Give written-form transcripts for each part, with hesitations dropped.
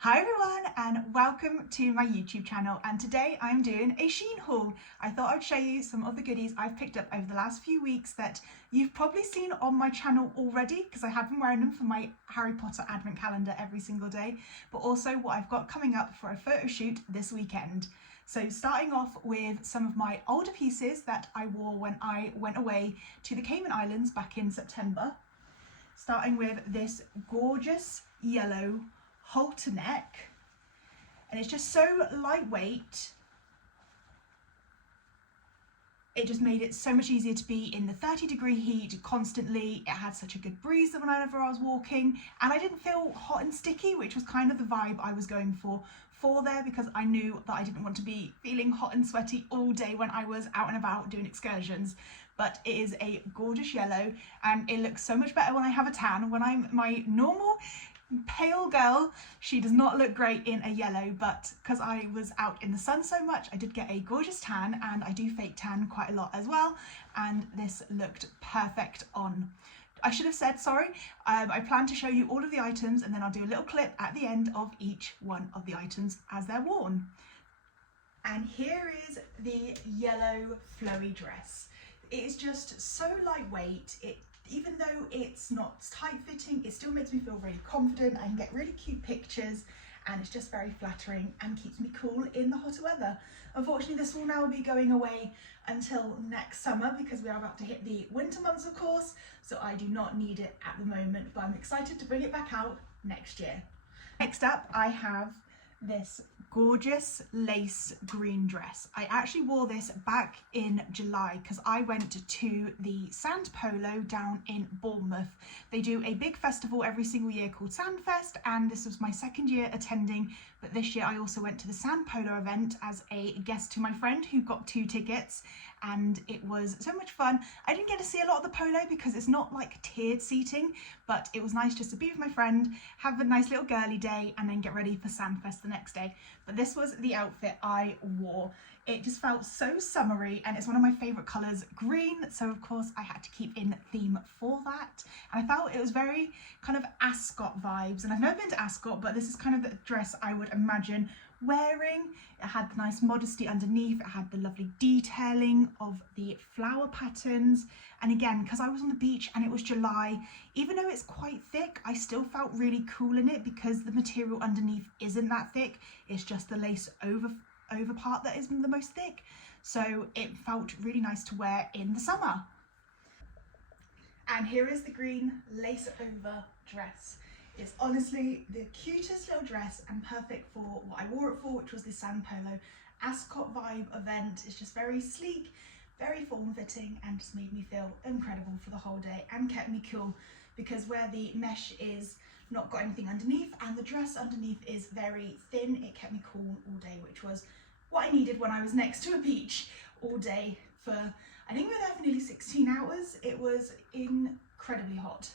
Hi everyone and welcome to my YouTube channel, and today I'm doing a Shein haul. I thought I'd show you some of the goodies I've picked up over the last few weeks that you've probably seen on my channel already because I have been wearing them for my Harry Potter advent calendar every single day, but also what I've got coming up for a photo shoot this weekend. So starting off with some of my older pieces that I wore when I went away to the Cayman Islands back in September. Starting with this gorgeous yellow halter neck, and it's just so lightweight. It just made it so much easier to be in the 30-degree heat constantly. It had such a good breeze whenever I was walking, and I didn't feel hot and sticky, which was kind of the vibe I was going for there, because I knew that I didn't want to be feeling hot and sweaty all day when I was out and about doing excursions. But it is a gorgeous yellow, and it looks so much better when I have a tan. When I'm my normal pale girl, she does not look great in a yellow, but because I was out in the sun so much, I did get a gorgeous tan, and I do fake tan quite a lot as well, and this looked perfect on. I should have said, sorry, I plan to show you all of the items, and then I'll do a little clip at the end of each one of the items as they're worn. And here is the yellow flowy dress. It is just so lightweight. Even though it's not tight-fitting, it still makes me feel really confident. I can get really cute pictures, and it's just very flattering and keeps me cool in the hotter weather. Unfortunately, this will now be going away until next summer because we are about to hit the winter months, of course, so I do not need it at the moment, but I'm excited to bring it back out next year. Next up, I have this gorgeous lace green dress. I actually wore this back in July because I went to the Sand Polo down in Bournemouth. They do a big festival every single year called Sandfest, and this was my second year attending, but this year I also went to the Sand Polo event as a guest to my friend who got 2 tickets, and it was so much fun. I didn't get to see a lot of the polo because it's not like tiered seating, but it was nice just to be with my friend, have a nice little girly day, and then get ready for Sandfest the next day. But this was the outfit I wore. It just felt so summery, and it's one of my favourite colours, green, so of course I had to keep in theme for that. And I felt it was very kind of Ascot vibes, and I've never been to Ascot, but this is kind of the dress I would imagine wearing. It had the nice modesty underneath, it had the lovely detailing of the flower patterns, and again, because I was on the beach and it was July, even though it's quite thick, I still felt really cool in it because the material underneath isn't that thick. It's just the lace over part that is the most thick, so it felt really nice to wear in the summer. And here is the green lace over dress. It's honestly the cutest little dress and perfect for what I wore it for, which was the Sand Polo Ascot vibe event. It's just very sleek, very form-fitting, and just made me feel incredible for the whole day and kept me cool, because where the mesh is not got anything underneath and the dress underneath is very thin, it kept me cool all day, which was what I needed when I was next to a beach all day for, I think we were there for nearly 16 hours. It was incredibly hot,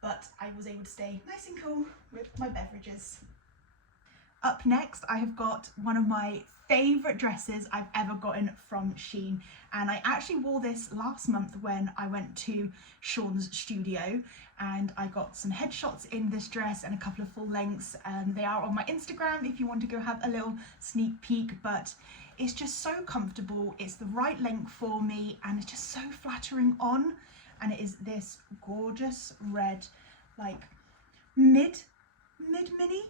but I was able to stay nice and cool with my beverages. Up next, I have got one of my favourite dresses I've ever gotten from Shein, and I actually wore this last month when I went to Sean's studio, and I got some headshots in this dress and a couple of full lengths, and they are on my Instagram if you want to go have a little sneak peek. But it's just so comfortable, it's the right length for me, and it's just so flattering on. And it is this gorgeous red, like mid mini,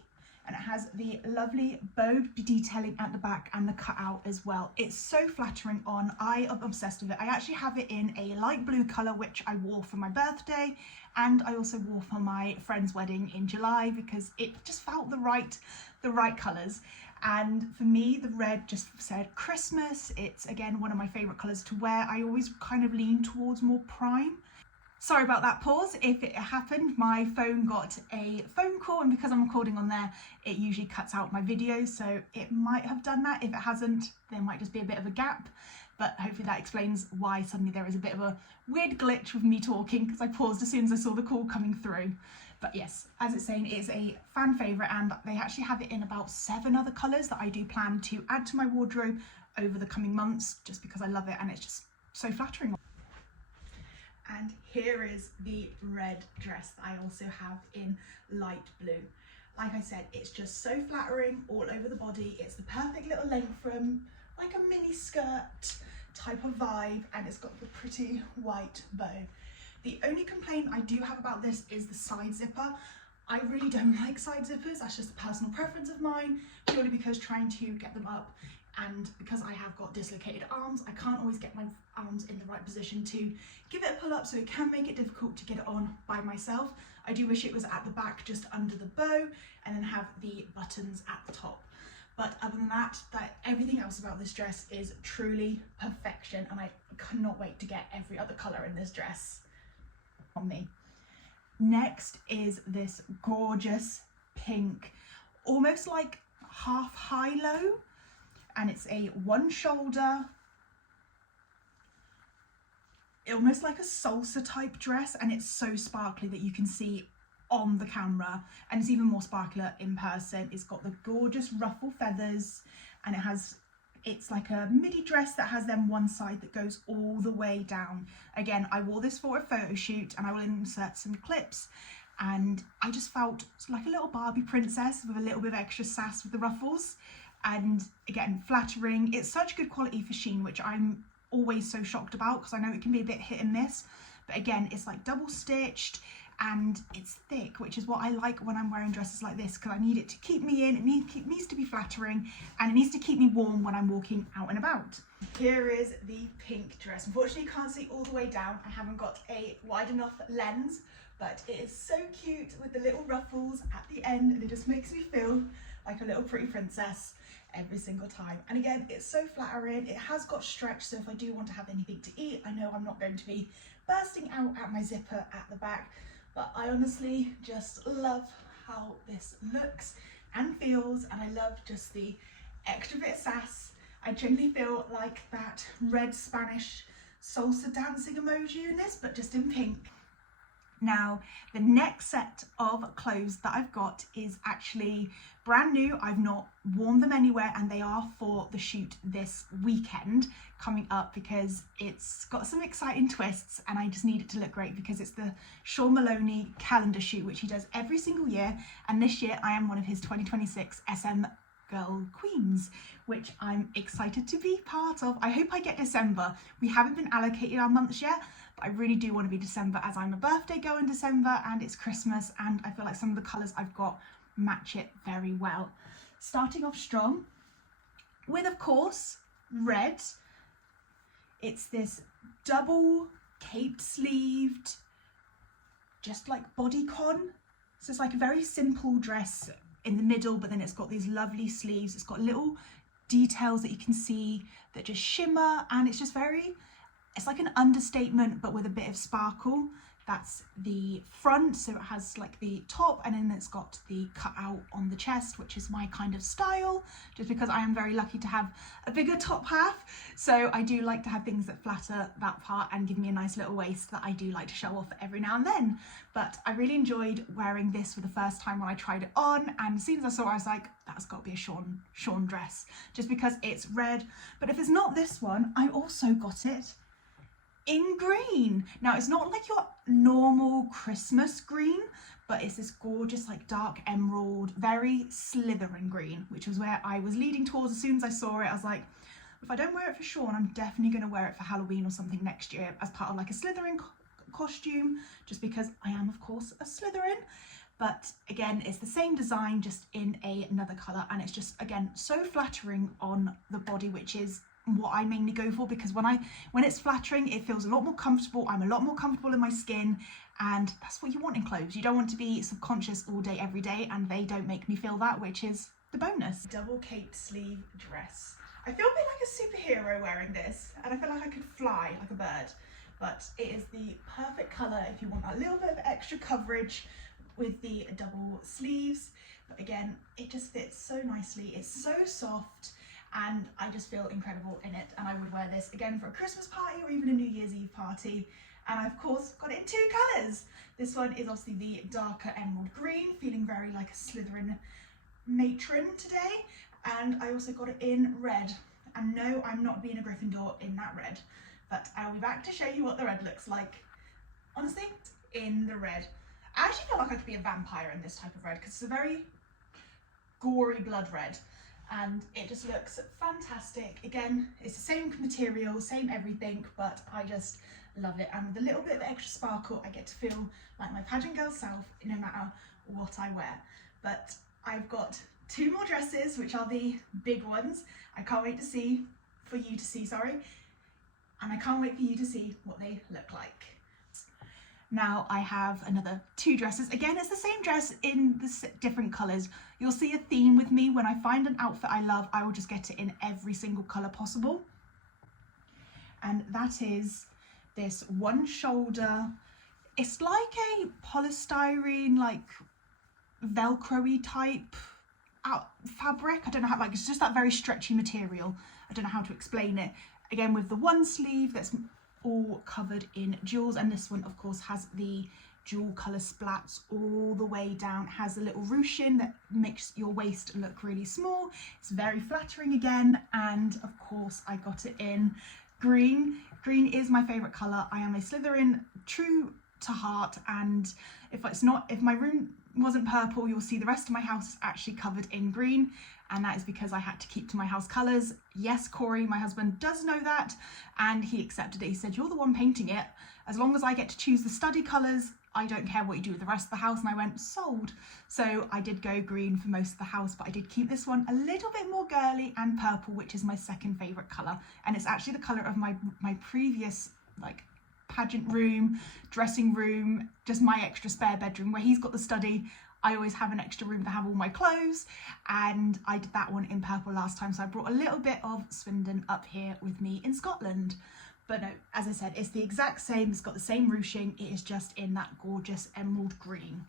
and it has the lovely bow detailing at the back and the cutout as well. It's so flattering on. I am obsessed with it. I actually have it in a light blue colour, which I wore for my birthday, and I also wore for my friend's wedding in July because it just felt the right colours. And for me, the red just said Christmas. It's again one of my favourite colours to wear. I always kind of lean towards more prime. Sorry about that pause. If it happened, my phone got a phone call, and because I'm recording on there, it usually cuts out my video, so it might have done that. If it hasn't, there might just be a bit of a gap, but hopefully that explains why suddenly there is a bit of a weird glitch with me talking, because I paused as soon as I saw the call coming through. But yes, as it's saying, it is a fan favourite, and they actually have it in about 7 other colours that I do plan to add to my wardrobe over the coming months, just because I love it and it's just so flattering. And here is the red dress that I also have in light blue. Like I said, it's just so flattering all over the body. It's the perfect little length from like a mini skirt type of vibe, and it's got the pretty white bow. The only complaint I do have about this is the side zipper. I really don't like side zippers. That's just a personal preference of mine, purely because trying to get them up, and because I have got dislocated arms, I can't always get my arms in the right position to give it a pull up, so it can make it difficult to get it on by myself. I do wish it was at the back, just under the bow, and then have the buttons at the top. But other than that, everything else about this dress is truly perfection, and I cannot wait to get every other colour in this dress on me. Next is this gorgeous pink, almost like half high-low, and it's a one shoulder, almost like a salsa type dress, and it's so sparkly that you can see on the camera, and it's even more sparkler in person. It's got the gorgeous ruffle feathers, and it's like a midi dress that has then one side that goes all the way down. Again, I wore this for a photo shoot, and I will insert some clips, and I just felt like a little Barbie princess with a little bit of extra sass with the ruffles, and again, flattering. It's such good quality for Shein, which I'm always so shocked about, because I know it can be a bit hit and miss, but again, it's like double stitched and it's thick, which is what I like when I'm wearing dresses like this, because I need it to keep me in, it needs to be flattering, and it needs to keep me warm when I'm walking out and about. Here is the pink dress. Unfortunately, you can't see all the way down. I haven't got a wide enough lens, but it is so cute with the little ruffles at the end, and it just makes me feel like a little pretty princess every single time. And again, it's so flattering. It has got stretch, so if I do want to have anything to eat, I know I'm not going to be bursting out at my zipper at the back. But I honestly just love how this looks and feels, and I love just the extra bit of sass. I genuinely feel like that red Spanish salsa dancing emoji in this, but just in pink. Now, the next set of clothes that I've got is actually brand new. I've not worn them anywhere, and they are for the shoot this weekend coming up, because it's got some exciting twists, and I just need it to look great, because it's the Sean Maloney calendar shoot, which he does every single year, and this year I am one of his 2026 SM Girl Queens, which I'm excited to be part of. I hope I get December. We haven't been allocated our months yet, but I really do want to be December, as I'm a birthday girl in December and it's Christmas, and I feel like some of the colours I've got match it very well. Starting off strong with, of course, red. It's this double caped sleeved, just like bodycon. So it's like a very simple dress in the middle, but then it's got these lovely sleeves. It's got little details that you can see that just shimmer, and it's just it's like an understatement, but with a bit of sparkle. That's the front, so it has like the top, and then it's got the cutout on the chest, which is my kind of style, just because I am very lucky to have a bigger top half. So I do like to have things that flatter that part and give me a nice little waist that I do like to show off every now and then. But I really enjoyed wearing this for the first time when I tried it on, and as soon as I saw it, I was like, that's got to be a Sean dress, just because it's red. But if it's not this one, I also got it in green. Now, it's not like your normal Christmas green, but it's this gorgeous like dark emerald, very Slytherin green, which was where I was leading towards. As soon as I saw it, I was like, if I don't wear it for Sean, I'm definitely going to wear it for Halloween or something next year as part of like a Slytherin costume, just because I am of course a Slytherin. But again, it's the same design, just in another colour, and it's just, again, so flattering on the body, which is what I mainly go for, because when it's flattering, it feels a lot more comfortable. I'm a lot more comfortable in my skin, and that's what you want in clothes. You don't want to be subconscious all day every day, and they don't make me feel that, which is the bonus. Double caped sleeve dress. I feel a bit like a superhero wearing this, and I feel like I could fly like a bird, but it is the perfect colour if you want a little bit of extra coverage with the double sleeves. But again, it just fits so nicely. It's so soft, and I just feel incredible in it, and I would wear this again for a Christmas party or even a New Year's Eve party. And I of course got it in two colours. This one is obviously the darker emerald green, feeling very like a Slytherin matron today, and I also got it in red. And no, I'm not being a Gryffindor in that red, but I'll be back to show you what the red looks like. Honestly, in the red, I actually feel like I could be a vampire in this type of red, because it's a very gory blood red, and it just looks fantastic. Again, it's the same material, same everything, but I just love it. And with a little bit of extra sparkle, I get to feel like my pageant girl self no matter what I wear. But I've got 2 more dresses, which are the big ones. I can't wait for you to see, and I can't wait for you to see what they look like. Now I have another 2 dresses. Again, it's the same dress in the different colours. You'll see a theme with me. When I find an outfit I love, I will just get it in every single colour possible. And that is this one shoulder. It's like a polystyrene, like Velcro-y type fabric. I don't know how, like, it's just that very stretchy material. I don't know how to explain it. Again, with the one sleeve that's all covered in jewels, and this one of course has the jewel colour splats all the way down, has a little ruching that makes your waist look really small. It's very flattering again, and of course I got it in green. Green is my favourite colour. I am a Slytherin true to heart, and if my room wasn't purple, you'll see the rest of my house is actually covered in green, and that is because I had to keep to my house colours. Yes, Corey, my husband, does know that, and he accepted it. He said, "You're the one painting it. As long as I get to choose the study colours, I don't care what you do with the rest of the house." And I went, sold. So I did go green for most of the house, but I did keep this one a little bit more girly and purple, which is my second favourite colour. And it's actually the colour of my previous, like, pageant room, dressing room, just my extra spare bedroom. Where he's got the study, I always have an extra room to have all my clothes, and I did that one in purple last time, so I brought a little bit of Swindon up here with me in Scotland. But no, as I said, it's the exact same. It's got the same ruching. It is just in that gorgeous emerald green.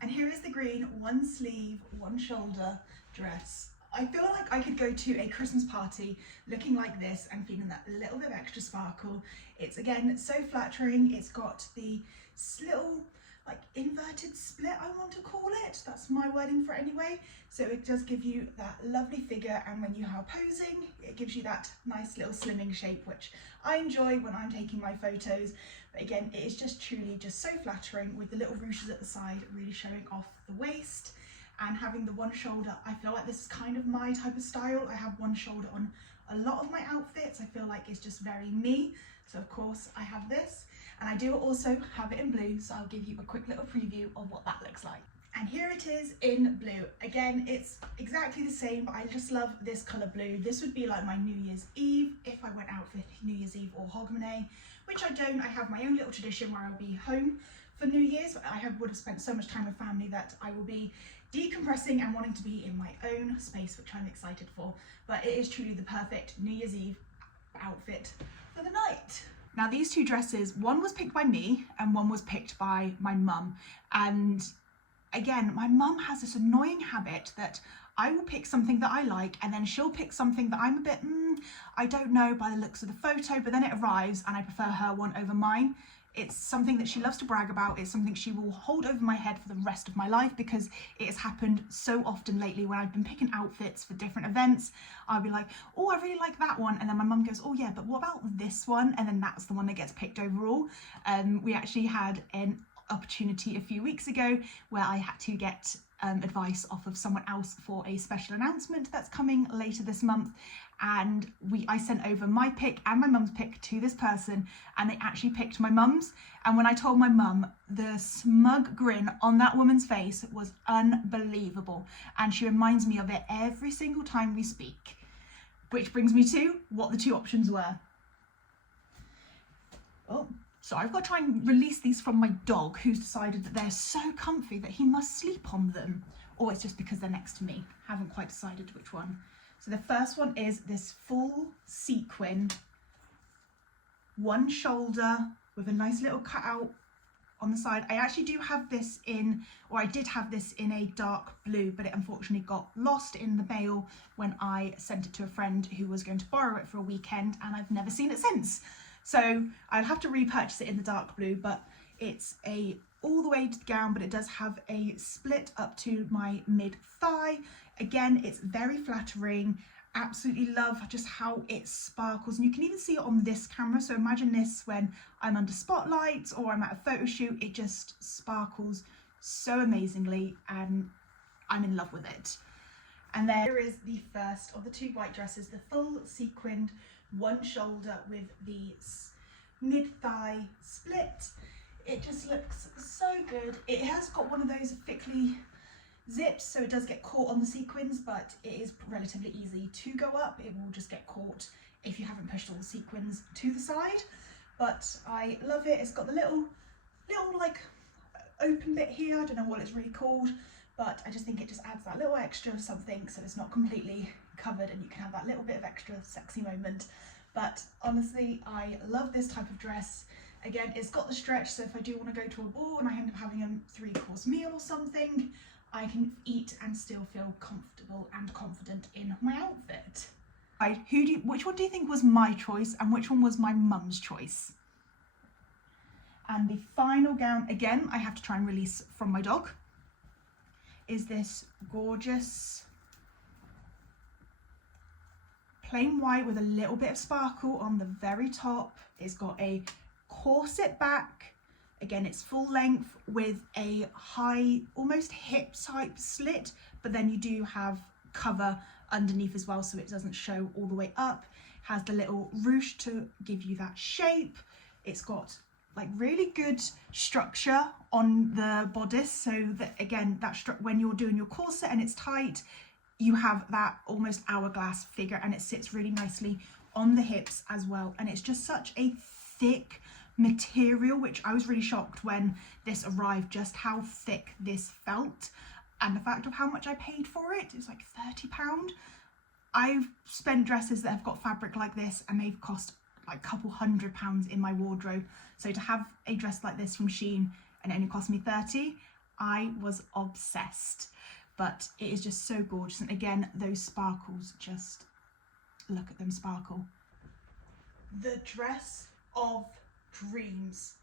And here is the green one sleeve, one shoulder dress. I feel like I could go to a Christmas party looking like this and feeling that little bit of extra sparkle. It's, again, so flattering. It's got the little, like, inverted split, I want to call it. That's my wording for it anyway. So it does give you that lovely figure, and when you are posing, it gives you that nice little slimming shape, which I enjoy when I'm taking my photos. But again, it is just truly just so flattering, with the little ruches at the side really showing off the waist. And having the one shoulder, I feel like this is kind of my type of style. I have one shoulder on a lot of my outfits. I feel like it's just very me. So of course I have this, and I do also have it in blue. So I'll give you a quick little preview of what that looks like. And here it is in blue. Again, it's exactly the same, but I just love this colour blue. This would be like my New Year's Eve if I went out for New Year's Eve or Hogmanay, which I don't. I have my own little tradition where I'll be home for New Year's. Would have spent so much time with family that I will be decompressing and wanting to be in my own space, which I'm excited for. But it is truly the perfect New Year's Eve outfit for the night. Now these 2 dresses, one was picked by me and one was picked by my mum. And again, my mum has this annoying habit that I will pick something that I like, and then she'll pick something that I'm a bit, I don't know by the looks of the photo, but then it arrives and I prefer her one over mine. It's something that she loves to brag about. It's something she will hold over my head for the rest of my life, because it has happened so often lately when I've been picking outfits for different events. I'll be like, oh, I really like that one. And then my mum goes, oh yeah, but what about this one? And then that's the one that gets picked overall. We actually had an opportunity a few weeks ago where I had to get advice off of someone else for a special announcement that's coming later this month, and I sent over my pick and my mum's pick to this person, and they actually picked my mum's. And when I told my mum, the smug grin on that woman's face was unbelievable, and she reminds me of it every single time we speak. Which brings me to what the 2 options were. Oh, so I've got to try and release these from my dog, who's decided that they're so comfy that he must sleep on them. Or it's just because they're next to me. Haven't quite decided which one. So the first one is this full sequin, one shoulder with a nice little cutout on the side. I actually do have this in, or I did have this in a dark blue, but it unfortunately got lost in the mail when I sent it to a friend who was going to borrow it for a weekend, and I've never seen it since. So I'll have to repurchase it in the dark blue, but it's a all the way gown, but it does have a split up to my mid-thigh. Again, it's very flattering. Absolutely love just how it sparkles, and you can even see it on this camera. So imagine this when I'm under spotlights or I'm at a photo shoot. It just sparkles so amazingly, and I'm in love with it. And then here is the first of the 2 white dresses, the full sequined one shoulder with the mid-thigh split. It just looks so good. It has got one of those thickly zips, so it does get caught on the sequins, but it is relatively easy to go up. It will just get caught if you haven't pushed all the sequins to the side. But I love it. It's got the little like open bit here. I don't know what it's really called, but I just think it just adds that little extra something, so it's not completely covered and you can have that little bit of extra sexy moment. But honestly, I love this type of dress. Again, it's got the stretch, so if I do want to go to a ball and I end up having a 3-course meal or something, I can eat and still feel comfortable and confident in my outfit. Right, which one do you think was my choice and which one was my mum's choice? And the final gown, again, I have to try and release from my dog, is this gorgeous plain white with a little bit of sparkle on the very top. It's got a corset back. Again, it's full length with a high, almost hip type slit, but then you do have cover underneath as well, so it doesn't show all the way up. Has the little ruche to give you that shape. It's got like really good structure on the bodice, so that again, that when you're doing your corset and it's tight, you have that almost hourglass figure, and it sits really nicely on the hips as well. And it's just such a thick material, which I was really shocked when this arrived, just how thick this felt, and the fact of how much I paid for it. It was like £30. I've spent dresses that have got fabric like this and they've cost like a couple £100 in my wardrobe, so to have a dress like this from Shein and it only cost me 30, I was obsessed. But it is just so gorgeous, and again, those sparkles, just look at them sparkle. The dress of dreams.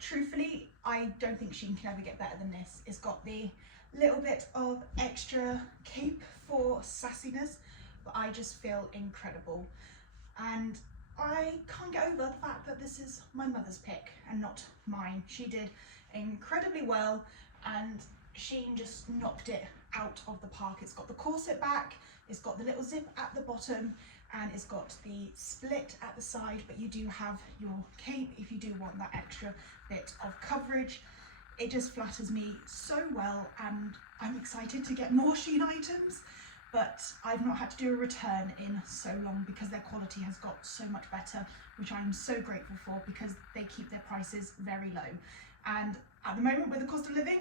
Truthfully, I don't think Shein can ever get better than this. It's got the little bit of extra cape for sassiness, but I just feel incredible. And I can't get over the fact that this is my mother's pick and not mine. She did incredibly well, and Shein just knocked it out of the park. It's got the corset back, it's got the little zip at the bottom, and it's got the split at the side, but you do have your cape if you do want that extra bit of coverage. It just flatters me so well, and I'm excited to get more Shein items, but I've not had to do a return in so long because their quality has got so much better, which I'm so grateful for, because they keep their prices very low. And at the moment, with the cost of living,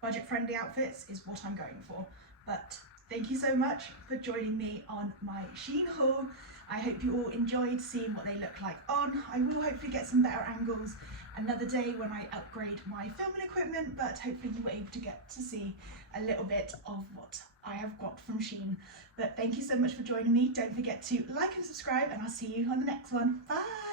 budget-friendly outfits is what I'm going for. But thank you so much for joining me on my Shein haul. I hope you all enjoyed seeing what they look like on. I will hopefully get some better angles another day when I upgrade my filming equipment, but hopefully you were able to get to see a little bit of what I have got from Shein. But thank you so much for joining me. Don't forget to like and subscribe, and I'll see you on the next one. Bye!